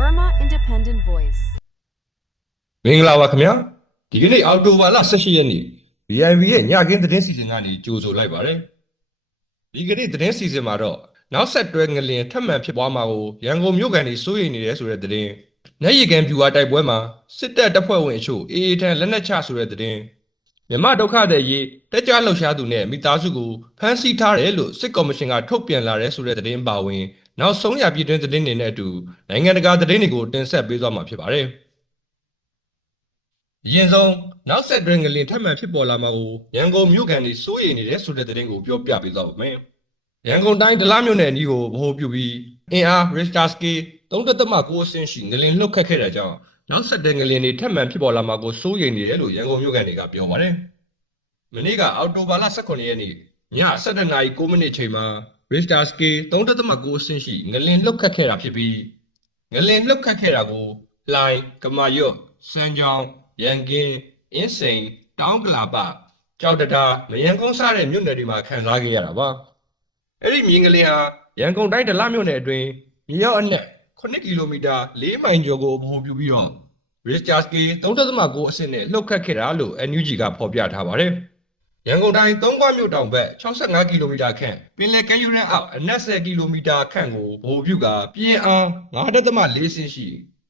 Burma Independent Voice. မင်္ဂလာပါခင်ဗျာဒီကနေ့အောက်တိုဘာလ18ရက်နေ့ VIP ရဲ့ညခင်းသတင်းစီစဉ်ကနေကြိုဆိုလိုက်ပါတယ်ဒီကနေ့သတင်းစီစဉ်မှာတော့နောက်ဆက်တွဲငလင်ထပ်မံဖြစ်ပွားမှာကိုရန်ကုန်မြို့ကန်တွေစိုးရိမ်နေတယ်ဆိုတဲ့သတင်းနိုင်ရီကန်ဖြူဝါတိုက်ပွဲမှာစစ်တပ်တပ်ဖွဲ့ဝင်အချို့အေအေထန်လက်နက်ချဆိုတဲ့သတင်းမြမဒုက္ခတဲ့ရေးတက်ကြလှုပ်ရှားသူနဲ့မိသားစုကိုဖမ်းဆီးထားတယ်လို့စစ်ကော်မရှင်ကထုတ်ပြန်လာတဲ့ဆိုတဲ့သတင်းပါဝင် နောက်ဆုံးရပြည်တွင်းသတင်းတွေနဲ့အတူနိုင်ငံတကာသတင်းတွေကိုတင်ဆက်ပေးသွားမှာဖြစ်ပါတယ်အရင်ဆုံးနောက်ဆက်တွဲငလင်ထပ်မံဖြစ်ပေါ်လာမှာကိုရန်ကုန်မြို့ကန်တွေစိုးရိမ်နေတဲ့ဆိုတဲ့သတင်းကိုပြောပြပေးသွားပါမယ်။ရန်ကုန်တိုင်းဒလားမြို့နယ်အနီးကိုဗဟိုပြုပြီးအင်အား Richter scale 3.9အဆင့်ရှိငလင်လှုပ်ခတ်ခဲ့တဲ့ကြောင့်နောက်ဆက်တွဲငလင်တွေထပ်မံဖြစ်ပေါ်လာမှာကိုစိုးရိမ်နေတယ်လို့ရန်ကုန်မြို့ကန်တွေကပြောပါတယ်။မနေ့ကအောက်တိုဘာလ18ရက်နေ့ည7:09မိနစ်ချိန်မှာ Richter scale 3.9အဆင့်ရှိငလင်လှုပ်ခတ်ခဲ့တာဖြစ်ပြီးငလင်လှုပ်ခတ်ခဲ့တာကိုလိုင်ကမာရွတ်စမ်းကြောင်းရန်ကင်းအင်းစိန်တောင်းကလာပကြောက်တတာမယန်ကုန်းစားတဲ့မြို့နယ်တွေမှာခံစားခဲ့ရတာပါအဲ့ဒီမြင်းကလေးဟာရန်ကုန်တိုင်းဒလမြို့နယ်အတွင်းမြေရောက်အနက်9ကီလိုမီတာ4မိုင်ကျော်ကိုဗဟိုပြုပြီးတော့ Richter scale 3.9အဆင့်နဲ့လှုပ်ခတ်ခဲ့တာလို့ NUG ကဖော်ပြထားပါတယ် ရန်ကုန်တိုင်းသုံးခွမြို့တောင်ဘက်65ကီလိုမီတာခန့်ပင်လယ်ကမ်းရိုးတန်းအောက်အနက်10ကီလိုမီတာခန့်ကိုဗဟိုပြုကပြင်းအား9.4ဆင့်ရှိ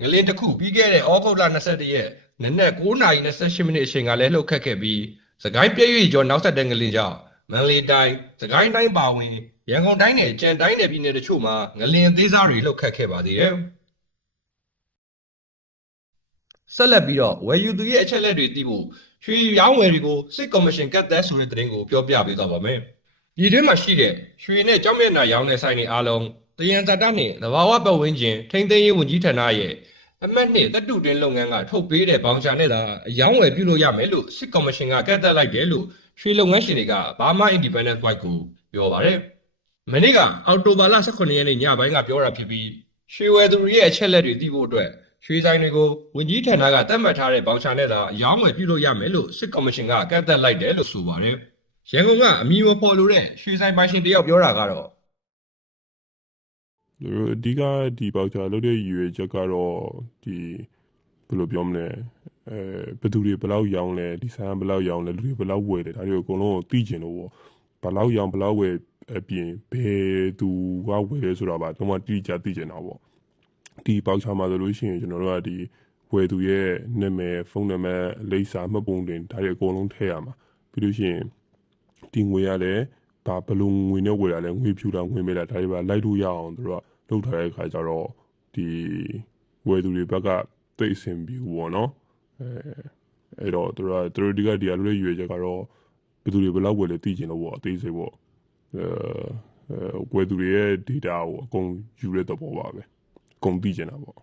ငလင်းတစ်ခုပြီးခဲ့တဲ့ဩဂုတ်လ22ရက်နနက်9:28မိနစ်အချိန်ကလည်းလှုပ်ခတ်ခဲ့ပြီးစကိုင်းပြည့်ရွေကျော်နောက်ဆက်တဲ့ငလင်းကြောင့်မန္တလေးတိုင်းစကိုင်းတိုင်းပါဝင်ရန်ကုန်တိုင်းနဲ့ကြံတိုင်းနယ်ပြည်နယ်တို့မှာငလင်းသေးစားတွေလှုပ်ခတ်ခဲ့ပါသေးတယ်ဆက်လက်ပြီးတော့ဝယ်ယူသူရဲ့အချက်လက်တွေသိဖို့ ရွှေရောင်းဝယ်တွေကိုစစ်ကော်မရှင်ကတ်သက်ဆိုတဲ့သတင်းကိုပြောပြပေးသွားပါမယ်။ဒီထဲမှာရှိတဲ့ရွှေနဲ့ကြောက်မျက်နှာရောင်းတဲ့ဆိုင်တွေအားလုံးတယံဇာတနဲ့သဘာဝပတ်ဝန်းကျင်ထိန်းသိမ်းရေးဝန်ကြီးဌာနရဲ့အမတ်နှစ်တပ်တုတွင်းလုပ်ငန်းကထုတ်ပေးတဲ့ဘောင်ချာနဲ့သာအယောင်းဝယ်ပြုလို့ရမယ်လို့စစ်ကော်မရှင်ကကတ်သက်လိုက်တယ်လို့ရွှေလုပ်ငန်းရှင်တွေကဘာမာ Independent White ကိုပြောပါတယ်။မနေ့ကအော်တိုဘာလ18ရက်နေ့ညပိုင်းကပြောတာဖြစ်ပြီးရွှေဝယ်သူတွေရဲ့အချက်လက်တွေသိဖို့အတွက် ရွှေဆိုင်တွေကိုဝန်ကြီးဌာနကသတ်မှတ်ထားတဲ့ဘောင်ချာနဲ့သာအယောင်းဝယ်ပြုလို့ရမယ်လို့စစ်ကော်မရှင်ကကတ်သက်လိုက်တယ်လို့ဆိုပါတယ်။ရန်ကုန်ကအမီမဖော်လို့တဲ့ရွှေဆိုင်ပိုင်ရှင်တယောက်ပြောတာကတော့သူတို့အဓိကဒီပေါချာလုပ်တဲ့ရည်ရွယ်ချက်ကတော့ဒီဘယ်လိုပြောမလဲအဲဘယ်သူတွေဘယ်လောက်ရောင်းလဲဒီဆိုင်ကဘယ်လောက်ရောင်းလဲလူတွေဘယ်လောက်ဝယ်လဲဒါတွေကိုအကုန်လုံးကိုသိကျင်လို့ပေါ့ဘယ်လောက်ရောင်းဘယ်လောက်ဝယ်အပြင်ဘယ်သူကဝယ်လဲဆိုတာပါတော့မှတိကျသိကျင်တာပေါ့ ဒီပေါချာမှာဆိုလို့ရှိရင်ကျွန်တော်တို့ကဒီဝယ်သူရဲ့နာမည်ဖုန်းနံပါတ်လိပ်စာမှတ်ပုံတင်ဒါတွေအကုန်လုံးထည့်ရမှာပြီးလို့ရှိရင်ဒီငွေရလည်းဘာဘယ်လိုငွေနဲ့ဝယ်ရလဲငွေဖြူတာငွေမဲတာဒါတွေပါလိုက်လို့ရအောင်သူတို့ကလုပ်ထားတဲ့အခါကျတော့ဒီဝယ်သူတွေဘက်ကသိအဆင်ပြေဘူးပေါ့နော်အဲအဲ့တော့သူတို့ကသူတို့ဒီကဒီအလွေရွေချက်ကတော့ဘယ်သူတွေဘယ်လောက်ဝယ်လဲသိကျင်လို့ပေါ့အသေးစိတ်ပေါ့အဲအဲဝယ်သူတွေရဲ့ data ကိုအကုန်ယူတဲ့သဘောပါပဲအ ကုန်သိကျင်တာပေါ့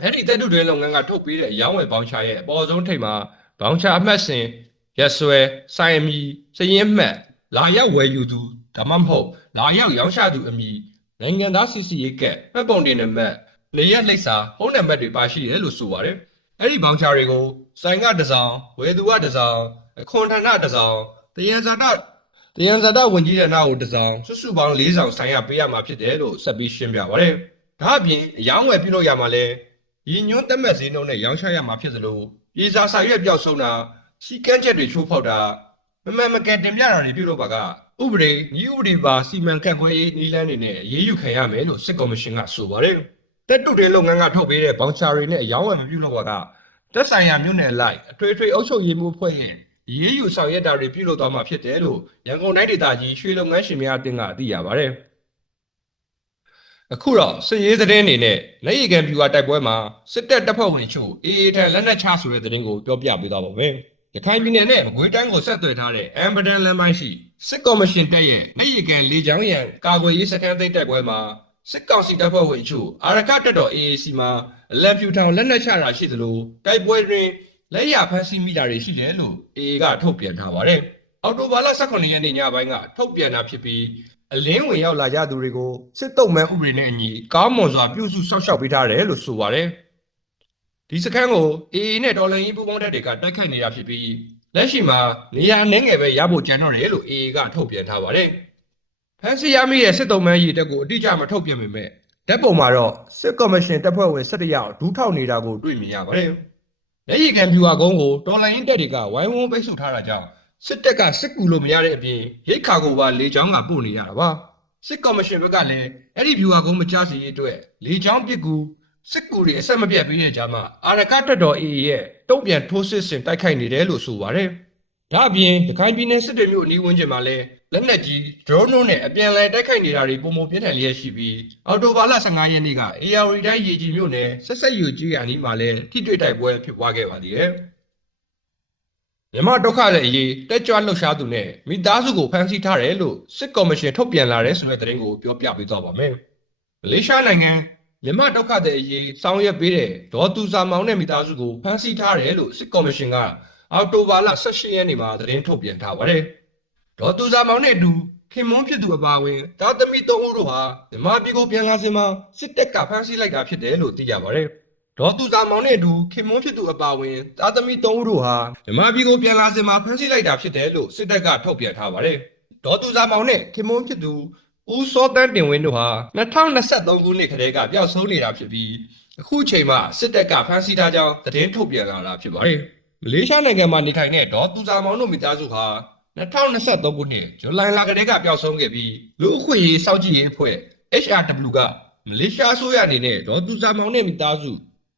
အဲ့ဒီတက်တုတွင်လုပ်ငန်းကထုတ်ပေးတဲ့အယောင်းဝယ်ဘောင်ချာရဲ့အပေါ်ဆုံးထိပ်မှာဘောင်ချာအမှတ်စဉ်ရက်စွဲစိုင်အမီစရင်မှတ်လာရောက်ဝယ်ယူသူဒါမှမဟုတ်လာရောက်ရောင်းချသူအမီနိုင်ငံသားစီစီရေးကက်မှတ်ပုံတင်နံပါတ်နေရက်လိပ်စာဖုန်းနံပါတ်တွေပါရှိတယ်လို့ဆိုပါတယ်အဲ့ဒီဘောင်ချာတွေကိုစိုင်ကတစ်စောင်ဝယ်သူကတစ်စောင်အခွန်ဌာနတစ်စောင်တယံဇာတ တယံဇာတဝန်ကြီးဌာနကိုတစ်စောင်စုစုပေါင်း၄ဆောင်ဆိုင်ရပေးရမှာဖြစ်တယ်လို့ဆက်ပြီးရှင်းပြပါတယ်ဒါအပြင်အယောင်းဝယ်ပြုလို့ရမှာလဲရည်ညွှန်းတက်မဲ့ဈေးနှုန်းနဲ့ရောင်းချရမှာဖြစ်သလိုပြည်စာစာရွက်ပြောက်ဆုံးတာစီကန်းချက်တွေချိုးဖောက်တာမမှန်မကန်တင်ပြတာတွေပြုလုပ်ပါကဥပဒေညီဥပဒေပါစီမံခန့်ခွဲရေးနည်းလမ်းတွေနဲ့အရေးယူခံရမယ်လို့စစ်ကော်မရှင်ကဆိုပါတယ်တက်တုတဲ့လုပ်ငန်းကထုတ်ပေးတဲ့ဘောင်ချာတွေနဲ့အယောင်းဝယ်မပြုလုပ်ပါကတက်ဆိုင်ရာမြို့နယ်လိုက်အထွေထွေအုပ်ချုပ်ရေးမှုဖွဲ့ရင်အ ရေးယူဆောင်ရွက်တာတွေပြုလုပ်သွားမှာဖြစ်တယ်လို့ရန်ကုန်တိုင်းဒေသကြီးရွှေလုပ်ငန်းရှင်များအသင်းကသိရပါတယ်အခုတော့စစ်ရေးသတင်းအနေနဲ့လက်ရည်ကန်ပြူဟာတိုက်ပွဲမှာစစ်တပ်တပ်ဖွဲ့ဝင်ချို့အေအေထန်လက်နက်ချဆိုတဲ့သတင်းကိုပြောပြပေးသွားပါမယ်။ရခိုင်ပြည်နယ်နဲ့မကွေးတိုင်းကိုဆက်သွယ်ထားတဲ့အမ်ဘဒန်လမ်းပိုင်းရှိစစ်ကော်မရှင်တပ်ရဲ့လက်ရည်ကန်လေကြောင်းရန်ကာကွယ်ရေးစခန်းသိမ်းတိုက်ပွဲမှာစစ်ကောင်စီတပ်ဖွဲ့ဝင်ချို့အာရကတပ်တော် AAC မှာအလံပြူထောင်လက်နက်ချတာရှိသလိုတိုက်ပွဲတွင် လက်ရဖမ်းဆီးမိတာတွေရှိတယ်လို့ AA ကထုတ်ပြန်ထားပါတယ်။အော်တိုဘာလ18ရက်နေ့ညပိုင်းကထုတ်ပြန်တာဖြစ်ပြီးအလင်းဝင်ရောက်လာကြသူတွေကိုစစ်တုံးမဲ့ဥပဒေနဲ့အညီကောင်းမွန်စွာပြုစုစောင့်ရှောက်ပေးထားတယ်လို့ဆိုပါတယ်။ဒီစခန်းကို AA နဲ့တော်လန်ရေးပူးပေါင်းတပ်တွေကတိုက်ခိုက်နေတာဖြစ်ပြီးလက်ရှိမှာနေရာနှင်းငယ်ပဲရဖို့ကြံတော့တယ်လို့ AA ကထုတ်ပြန်ထားပါတယ်။ဖန်စီရမိရဲ့စစ်တုံးမဲ့ရည်တက်ကိုအတိအကျမထုတ်ပြန်ပေမဲ့ဓာတ်ပုံမှာတော့စစ်ကော်မရှင်တပ်ဖွဲ့ဝင်17ယောက်ဒူးထောက်နေတာကိုတွေ့မြင်ရပါတယ်။ လက်ရည်ခံပြူဟာကုန်းကိုတော်လိုင်းတပ်တွေကဝိုင်းဝန်းပိတ်ဆို့ထားတာကြောင့်စစ်တပ်ကစစ်ကူလို့မရတဲ့အပြင်ရိတ်ခါကိုပါလေချောင်းကပို့နေရတာပါ။စစ်ကော်မရှင်ဘက်ကလည်းအဲ့ဒီပြူဟာကုန်းမချစီရေးအတွက်လေချောင်းပစ်ကူစစ်ကူတွေအဆက်မပြတ်ပြီးတဲ့ကြားမှာအာရကတက်တော် AA ရဲ့တုံ့ပြန်ထိုးစစ်ဆင်တိုက်ခိုက်နေတယ်လို့ဆိုပါတယ်။ဒါအပြင်ဒခိုင်ပြည်နယ်စစ်တွေမြို့အနီးဝန်းကျင်မှာလည်း လက်နက်ကြီး drone တို့နဲ့အပြန်အလှန်တိုက်ခိုက်နေတာတွေပုံမှန်ပြင်းထန်လျက်ရှိပြီးအော်တိုဘာလ15ရက်နေ့က AR တိုင်းရေကြီးမြို့နယ်ဆက်ဆက်ယူကြီးအနီးမှာလည်းထိတွေ့တိုက်ပွဲဖြစ်ပွားခဲ့ပါသေးတယ်။မြမဒုက္ခရဲ့အရေးတက်ကြွလှုပ်ရှားသူနဲ့မိသားစုကိုဖမ်းဆီးထားတယ်လို့စစ်ကော်မရှင်ထုတ်ပြန်လာတဲ့ဆိုတဲ့သတင်းကိုပြောပြပေးသွားပါမယ်။မလေးရှားနိုင်ငံမြမဒုက္ခတဲ့အရေးစောင်းရက်ပေးတဲ့ဒေါ်သူစာမောင်နဲ့မိသားစုကိုဖမ်းဆီးထားတယ်လို့စစ်ကော်မရှင်ကအော်တိုဘာလ18ရက်နေ့မှာသတင်းထုတ်ပြန်ထားပါတယ်။ ဒေါ်သူစာမောင်နဲ့အတူခင်မွန်းဖြစ်သူအပါအဝင်တာသမီ၃ဦးတို့ဟာမြန်မာပြည်ကိုပြန်လာစဉ်မှာစစ်တပ်ကဖမ်းဆီးလိုက်တာဖြစ်တယ်လို့သိရပါတယ်။ဒေါ်သူစာမောင်နဲ့အတူခင်မွန်းဖြစ်သူအပါအဝင်တာသမီ၃ဦးတို့ဟာမြန်မာပြည်ကိုပြန်လာစဉ်မှာဖမ်းဆီးလိုက်တာဖြစ်တယ်လို့စစ်တပ်ကထုတ်ပြန်ထားပါတယ်။ဒေါ်သူစာမောင်နဲ့ခင်မွန်းဖြစ်သူဦးစောတန်းတင်ဝင်းတို့ဟာ2023ခုနှစ်ကတည်းကပျောက်ဆုံးနေတာဖြစ်ပြီးအခုချိန်မှာစစ်တပ်ကဖမ်းဆီးထားကြောင်းသတင်းထုတ်ပြန်လာတာဖြစ်ပါတယ်။မလေးရှားနိုင်ငံမှာနေထိုင်တဲ့ဒေါ်သူစာမောင်တို့မိသားစုဟာ 2023ခုနှစ်ဇူလိုင်လကတည်းကပျောက်ဆုံးခဲ့ပြီးလူအခွင့်အရေးစောင့်ကြည့်ရေးအဖွဲ့ HRW ကမလေးရှားအစိုးရအနေနဲ့ဒေါ်သူစာမောင်နဲ့မိသားစု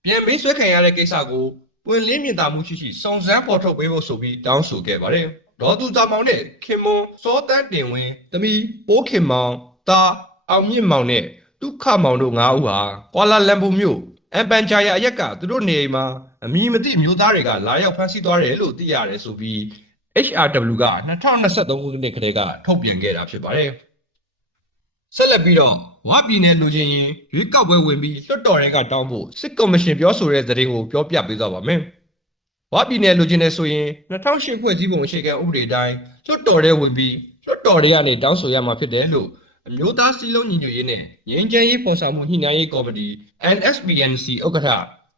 ပြန်ပေးဆွဲခံရတဲ့ကိစ္စကိုပွင့်လင်းမြင်သာမှုရှိရှိစုံစမ်းဖော်ထုတ်ပေးဖို့ဆိုပြီးတောင်းဆိုခဲ့ပါတယ်။ဒေါ်သူစာမောင်နဲ့ခင်မွန်စောတန်းတင်ဝင်းတမီပိုးခင်မောင်တာအောင်မြင့်မောင်နဲ့ဒုက္ခမောင်တို့၅ဦးဟာကွာလာလမ်ပူမြို့အမ်ပန်ချာယာအရက်ကသူတို့နေအိမ်မှာအမည်မသိမျိုးသားတွေကလာရောက်ဖမ်းဆီးသွားတယ်လို့သိရတယ်ဆိုပြီး HRW က2023ခုနှစ်ကတည်းကထုတ်ပြန်ခဲ့တာဖြစ်ပါတယ်။ဆက်လက်ပြီးတော့ဝါပြည်နယ်လူချင်းရင်ရွေးကောက်ပွဲဝင်ပြီးလွှတ်တော်တွေကတောင်းဖို့စစ်ကော်မရှင်ပြောဆိုတဲ့သတင်းကိုပြောပြပေးသွားပါမယ်။ဝါပြည်နယ်လူချင်းနယ်ဆိုရင်2008ဖွဲ့စည်းပုံအခြေခံဥပဒေတိုင်းလွှတ်တော်တွေဝင်ပြီးလွှတ်တော်တွေကနေတောင်းဆိုရမှာဖြစ်တယ်လို့အမျိုးသားစည်းလုံးညီညွတ်ရေးနဲ့ငြိမ်းချမ်းရေးဖော်ဆောင်မှုညှိနှိုင်းရေးကော်မတီ NSPNC ဥက္ကဋ္ဌ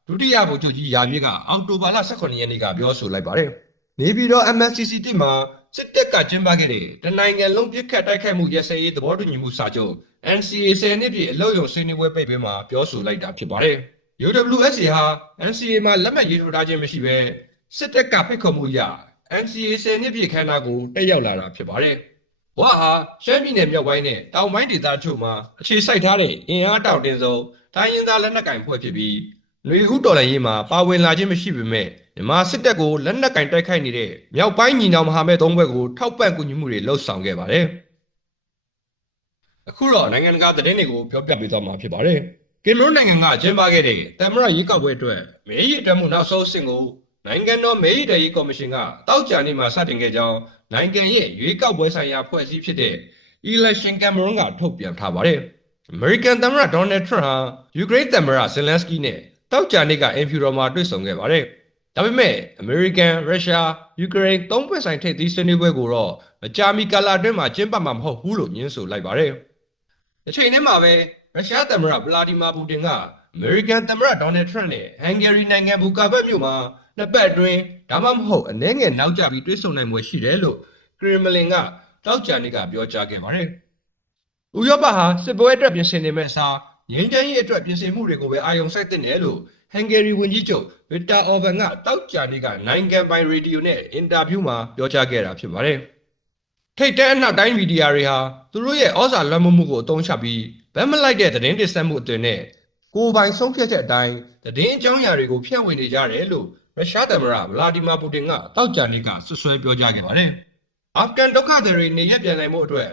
ဒုတိယဗိုလ်ချုပ်ကြီးရာမြင့်ကအောက်တိုဘာလ18ရက်နေ့ကပြောဆိုလိုက်ပါတယ်။ နေပြည်တော် MSCC တစ်မှာစစ်တပ်ကကျင်းပခဲ့တဲ့တနိုင်ငံလုံးပြစ်ခတ်တိုက်ခိုက်မှုရစဲရေးသဘောတူညီမှုစာချုပ် NCA 10နှစ်ပြည့်အလို့ရုံဆွေးနွေးပွဲပိတ်ပင်မှာပြောဆိုလိုက်တာဖြစ်ပါတယ်။ UWSA ဟာ NCA မှာလက်မှတ်ရေးထိုးထားခြင်းမရှိဘဲစစ်တပ်ကဖိတ်ခေါ်မှုအရ NCA 10နှစ်ပြည့်ခမ်းနားကိုတက်ရောက်လာတာဖြစ်ပါတယ်။ဝါဟာရှမ်းပြည်နယ်မြောက်ပိုင်းနဲ့တောင်ပိုင်းဒေသအချို့မှာအခြေစိုက်ထားတဲ့အင်အားတောင်တင်ဆုံးတိုင်းရင်းသားလက်နက်ကိုင်ဖွဲ့ဖြစ်ပြီးလူဦးတော်လှန်ရေးမှာပါဝင်လာခြင်းမရှိပေမဲ့ မြန်မာစစ်တပ်ကိုလက်နက်ကင်တိုက်ခိုက်နေတဲ့မြောက်ပိုင်းညီနောင်မဟာမိတ်သုံးဘက်ကိုထောက်ပံ့ကူညီမှုတွေလှုပ်ဆောင်ခဲ့ပါတယ်။အခုတော့နိုင်ငံတကာသတင်းတွေကိုပြောပြပေးသွားမှာဖြစ်ပါတယ်။ကင်မရွန်းနိုင်ငံကကျင်းပခဲ့တဲ့တမရရေးကောက်ပွဲအတွက်မဲရီတက်မှုနောက်ဆုံးအဆင့်ကိုနိုင်ငံတော်မဲရီတရေးကော်မရှင်ကတောက်ကြနေမှာစတင်ခဲ့ကြောင်းနိုင်ငံရဲ့ရွေးကောက်ပွဲဆိုင်ရာဖွဲ့စည်းဖြစ်တဲ့ Election Cameroon ကထုတ်ပြန်ထားပါတယ်။ American သမ္မတ Donald Trump ဟာ Ukraine သမ္မတ Zelensky နဲ့တောက်ကြနေကအင်ဖြူတော်မှာတွေ့ဆုံခဲ့ပါတယ်။ ဒါပေမဲ့ American, Russia, Ukraine သုံးဖွဲ့ဆိုင်ထိပ်သီးဆွေးနွေးပွဲကိုတော့မကြာမီကာလအတွင်းမှာကျင်းပမှာမဟုတ်ဘူးလို့ညွှန်းဆိုလိုက်ပါတယ်။တစ်ချိန်တည်းမှာပဲရုရှားသမ္မတဗလာဒီမာပူတင်က American သမ္မတ Donald Trump နဲ့ Hungary နိုင်ငံဘူကာဘတ်မြို့မှာနှစ်ပတ်အတွင်းဒါမှမဟုတ်အနည်းငယ်နောက်ကျပြီးတွေ့ဆုံနိုင်ွယ်ရှိတယ်လို့ကရီမလင်ကတောက်ကြနေကပြောကြားခဲ့ပါတယ်။ဥရောပဟာစစ်ပွဲအတွက်ပြင်ဆင်နေမဲ့အစားငြိမ်းချမ်းရေးအတွက်ပြင်ဆင်မှုတွေကိုပဲအာရုံစိုက်တင်တယ်လို့ ဟန်ဂေရီဝန်ကြီးချုပ်ဗစ်တာအော်ဘန်ကတောက်ကြနေကနိုင်ငံပိုင်ရေဒီယိုနဲ့အင်တာဗျူးမှာပြောကြားခဲ့တာဖြစ်ပါတယ်။ထိတ်တဲအနောက်တိုင်းမီဒီယာတွေဟာသူတို့ရဲ့ဩဇာလွှမ်းမိုးမှုကိုအသုံးချပြီးဗတ်မလိုက်တဲ့သတင်းတင်ဆက်မှုအသွင်နဲ့ကိုယ်ပိုင်ဆုံးဖြတ်ချက်အတိုင်းသတင်းအကြောင်းအရာတွေကိုဖြန့်ဝေနေကြတယ်လို့ရုရှားသမ္မတဗလာဒီမာပူတင်ကတောက်ကြနေကဆွဆွဲပြောကြားခဲ့ပါတယ်။အာဖဂန်ဒုက္ခသည်တွေနေရပ်ပြန်နိုင်မှုအတွက်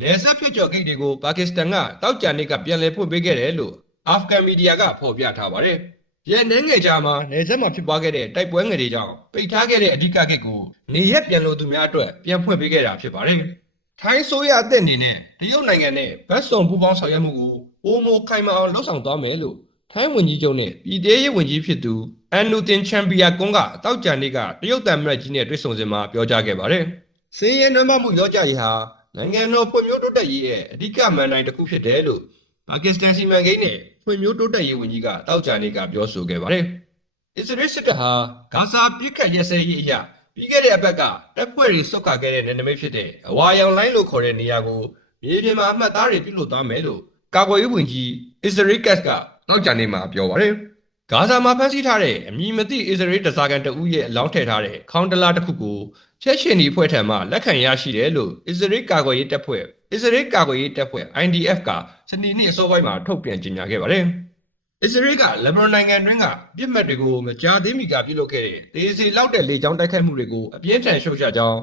နယ်စပ်ဖြတ်ကျော်ဂိတ်တွေကိုပါကစ္စတန်ကတောက်ကြနေကပြန်လည်ဖွင့်ပေးခဲ့တယ်လို့အာဖဂန်မီဒီယာကဖော်ပြထားပါတယ်။ ရဲနှင်းငယ်ကြားမှာနယ်စပ်မှာဖြစ်ပွားခဲ့တဲ့တိုက်ပွဲငယ်တွေကြောင့်ပိတ်ထားခဲ့တဲ့အဓိကဂိတ်ကိုနေရပ်ပြန်လို့သူများအတွက်ပြန်ဖွင့်ပေးခဲ့တာဖြစ်ပါတယ်။ထိုင်းဆိုရအသည့်အနေနဲ့တရုတ်နိုင်ငံနဲ့ဗတ်စုံပူးပေါင်းဆောင်ရွက်မှုကိုပိုမိုခိုင်မာအောင်လှုပ်ဆောင်သွားမယ်လို့ထိုင်းဝန်ကြီးချုပ်နဲ့ပြည်သေးရေးဝန်ကြီးဖြစ်သူအန်နူတင်ချန်ပီယာကွန်းကတောက်ကြနေကတရုတ်တံမတ်ကြီးနဲ့တွေ့ဆုံစဉ်မှာပြောကြားခဲ့ပါတယ်။စင်းရဲနွမ်းမမှုရောကြရေးဟာနိုင်ငံတော်ဖွံ့ဖြိုးတိုးတက်ရေးရဲ့အဓိကမန်တိုင်းတစ်ခုဖြစ်တယ်လို့ ပါကစ္စတန်စီမံကိန်းနဲ့ဖွံ့ဖြိုးတိုးတက်ရေးဝန်ကြီးကတောက်ကြနေကပြောဆိုခဲ့ပါတယ်။အစ္စရေးစစ်တပ်ဟာဂါဇာပြစ်ခတ်ရဲစဲရေးအရာပြီးခဲ့တဲ့အပတ်ကတပ်ဖွဲ့တွေဆုတ်ခခဲ့တဲ့နယ်နိမိတ်ဖြစ်တဲ့အဝါရောင်လိုင်းလို့ခေါ်တဲ့နေရာကိုမြေပြင်မှာအမှတ်သားတွေပြုလုပ်သွားမယ်လို့ကာကွယ်ရေးဝန်ကြီး Israel Katz ကနောက်ကြနေမှာပြောပါတယ်။ဂါဇာမှာဖမ်းဆီးထားတဲ့အမည်မသိ Israel တစားကန်တဦးရဲ့အလောင်းထည့်ထားတဲ့ခေါင်းတလားတစ်ခုကိုချက်ရှင်ဒီဖွဲ့ထံမှလက်ခံရရှိတယ်လို့ Israel ကာကွယ်ရေးတပ်ဖွဲ့ Israel ကာကွယ်ရေးတပ်ဖွဲ့ IDF ကစနေနေ့အစောပိုင်းမှာထုတ်ပြန်ကြေညာခဲ့ပါတယ်။ Israel ကလက်ဘနွန်နိုင်ငံတွင်းကပြစ်မှတ်တွေကိုမကြာသေးမီကပြုလုပ်ခဲ့တဲ့ဒေစီလောက်တဲ့လေကြောင်းတိုက်ခိုက်မှုတွေကိုအပြင်းထန်ရှုတ်ချကြောင်း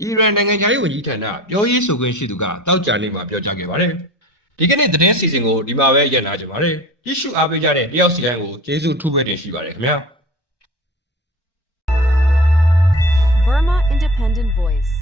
အီရန်နိုင်ငံသားရေးဝန်ကြီးဌာနပြောရေးဆိုခွင့်ရှိသူကတောက်ကြနေမှာပြောကြားခဲ့ပါတယ်။ဒီကနေ့သတင်းစီစဉ်ကိုဒီမှာပဲရပ်နာကြပါရစေ။ကြည့်ရှုအားပေးကြတဲ့တယောက်စီတိုင်းကိုကျေးဇူးထူးပဲတင်ရှိပါတယ်ခင်ဗျာ။ Burma Independent Voice.